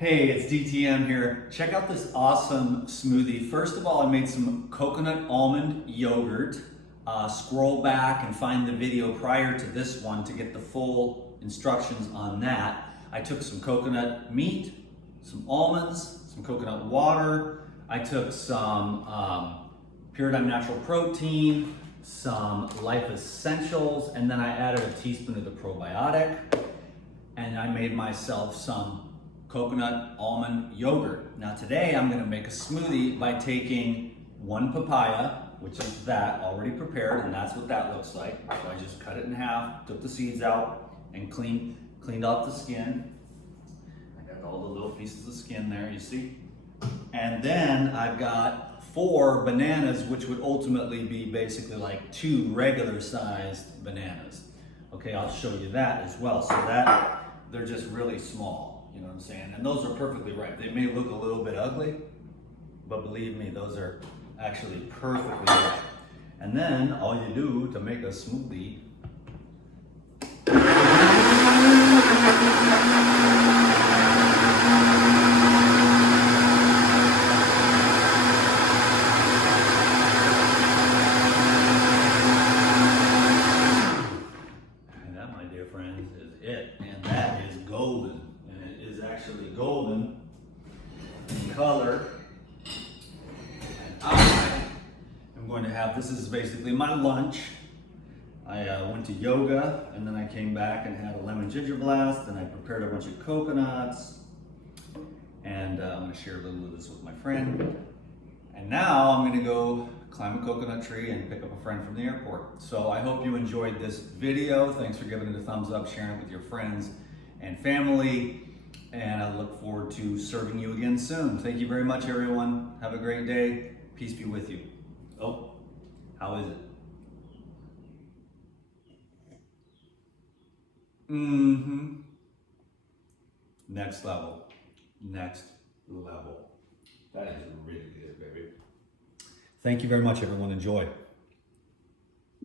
Hey, it's DTM here. Check out this awesome smoothie. First of all, I made some coconut almond yogurt. Scroll back and find the video prior to this one to get the full instructions on that. I took some coconut meat, some almonds, some coconut water. I took some Paradigm Natural Protein, some Life Essentials, and then I added a teaspoon of the probiotic. And I made myself some coconut almond yogurt. Now today I'm gonna make a smoothie by taking one papaya, which is that already prepared, and that's what that looks like. So I just cut it in half, took the seeds out, and cleaned off the skin. I got all the little pieces of skin there, you see? And then I've got 4 bananas, which would ultimately be basically like 2 regular sized bananas. Okay, I'll show you that as well. So that, they're just really small, you know what I'm saying? And those are perfectly ripe. They may look a little bit ugly, but believe me, those are actually perfectly ripe. And then all you do to make a smoothie, and that, my dear friends, is it. And that is golden. And it is actually golden in color. I'm going to have, this is basically my lunch. I went to yoga and then I came back and had a lemon ginger blast and I prepared a bunch of coconuts. And I'm going to share a little of this with my friend. And now I'm going to go climb a coconut tree and pick up a friend from the airport. So I hope you enjoyed this video. Thanks for giving it a thumbs up, sharing it with your friends and family. And I look forward to serving you again soon. Thank you very much, everyone. Have a great day. Peace be with you. Oh, how is it? Next level. Next level. That is really good, baby. Thank you very much, everyone. Enjoy.